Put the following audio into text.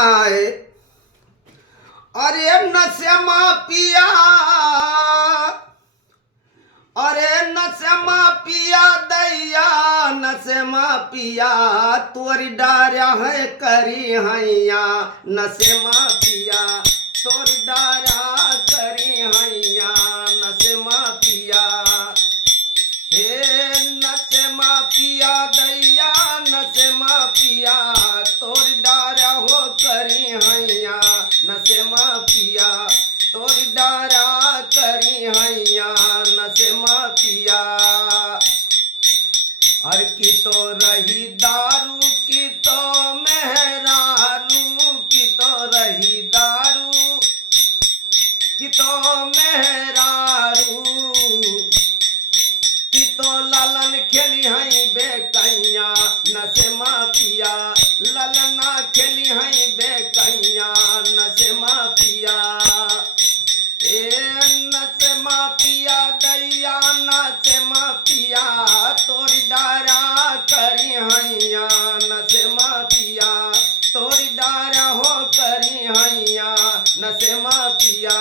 आए अरे नशमा पिया, अरे नशमा पिया दैया, नशमा पिया तोरी डारा है करी हैया, नशमा पिया तोरी डारा करी हैया, नशमा पिया हे नशमा पिया दैया, नशमा पिया तोरी डारा हो करी हैया, नशमा पिया तोरी डारा करी हैया, नशमा पिया हर की तो रही दारू की तो मेहरारू की तो रही दारू की तो मेहरारू की तो ललन खेली हई बेकैया, नशमा पिया ललना खेली हई बेकैया, नशमा पिया ए नशमा पिया दैया, नशमा पिया तोरी डारा करी हैया, नशमा पिया तोरी डारा हो करी हैया, नशमा पिया।